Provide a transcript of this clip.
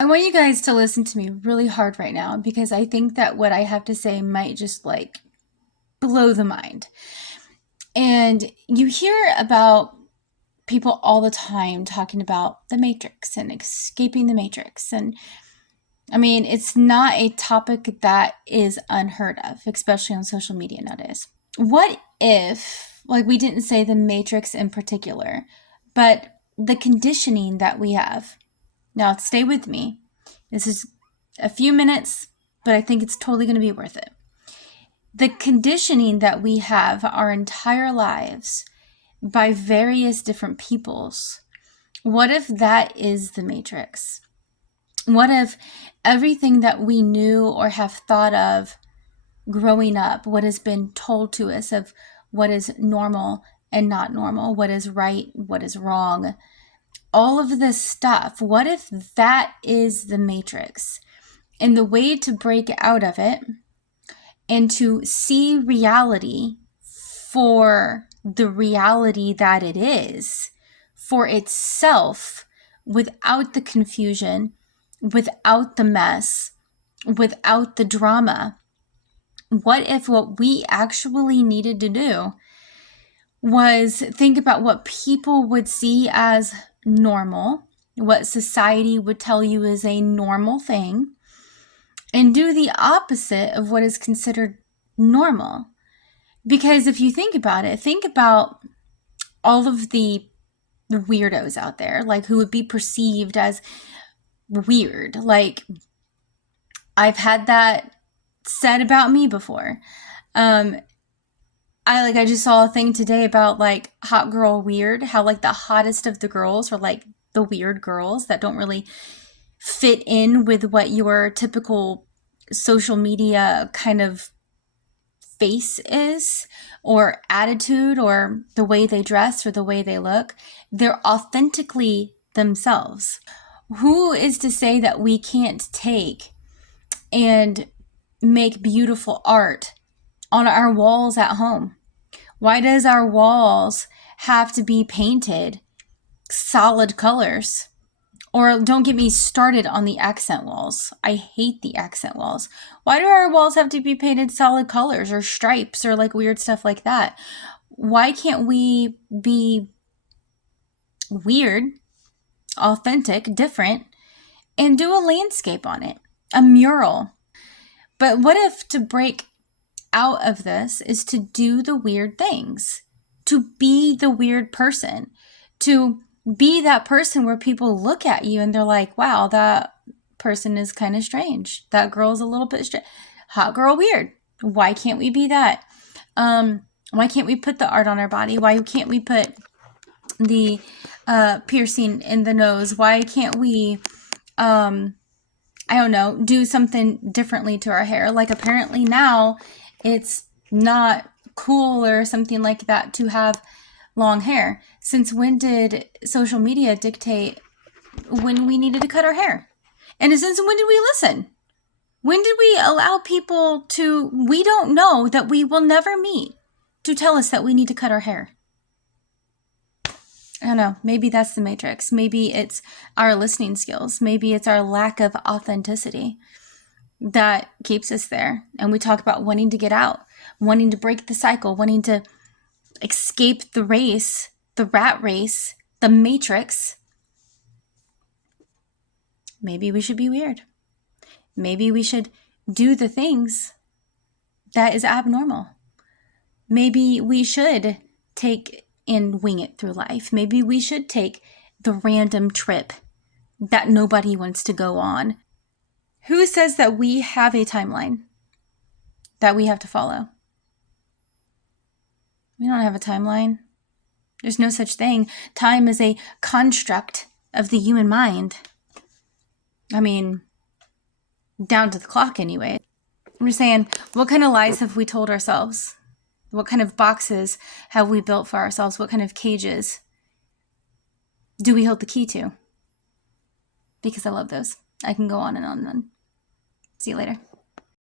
I want you guys to listen to me really hard right now because I think that what I have to say might just like blow the mind. And you hear about people all the time talking about the matrix and escaping the matrix. And I mean, it's not a topic that is unheard of, especially on social media nowadays. What if, like, we didn't say the matrix in particular, but the conditioning that we have? Now, stay with me. This is a few minutes, but I think it's totally going to be worth it. The conditioning that we have our entire lives by various different peoples, what if that is the matrix? What if everything that we knew or have thought of growing up, what has been told to us of what is normal and not normal, what is right, what is wrong, all of this stuff, what if that is the matrix? And the way to break out of it and to see reality for the reality that it is, for itself, without the confusion, without the mess, without the drama. What if what we actually needed to do was think about what people would see as normal, what society would tell you is a normal thing, and do the opposite of what is considered normal? Because if you think about it, think about all of the weirdos out there, like who would be perceived as weird. Like, I've had that said about me before. I just saw a thing today about like hot girl weird, how like the hottest of the girls are like the weird girls that don't really fit in with what your typical social media kind of face is, or attitude, or the way they dress, or the way they look. They're authentically themselves. Who is to say that we can't take and make beautiful art on our walls at home? Why does our walls have to be painted solid colors? Or don't get me started on the accent walls. I hate the accent walls. Why do our walls have to be painted solid colors or stripes or like weird stuff like that? Why can't we be weird, authentic, different, and do a landscape on it, a mural? But what if to break out of this is to do the weird things, to be the weird person, to be that person where people look at you and they're like, wow, that person is kind of strange. That girl's a little bit strange. Hot girl weird. Why can't we be that? Why can't we put the art on our body? Why can't we put the piercing in the nose? Why can't we, I don't know, do something differently to our hair? Like, apparently now it's not cool or something like that to have long hair. Since when did social media dictate when we needed to cut our hair? And since when did we listen? When did we allow people we don't know, that we will never meet, to tell us that we need to cut our hair? I don't know. Maybe that's the matrix. Maybe it's our listening skills. Maybe it's our lack of authenticity that keeps us there. And we talk about wanting to get out, wanting to break the cycle, wanting to escape the race, the rat race, the matrix. Maybe we should be weird. Maybe we should do the things that is abnormal. Maybe we should take and wing it through life. Maybe we should take the random trip that nobody wants to go on. Who says that we have a timeline that we have to follow? We don't have a timeline. There's no such thing. Time is a construct of the human mind. I mean, down to the clock anyway. I'm just saying, what kind of lies have we told ourselves? What kind of boxes have we built for ourselves? What kind of cages do we hold the key to? Because I love those. I can go on and on and on. See you later.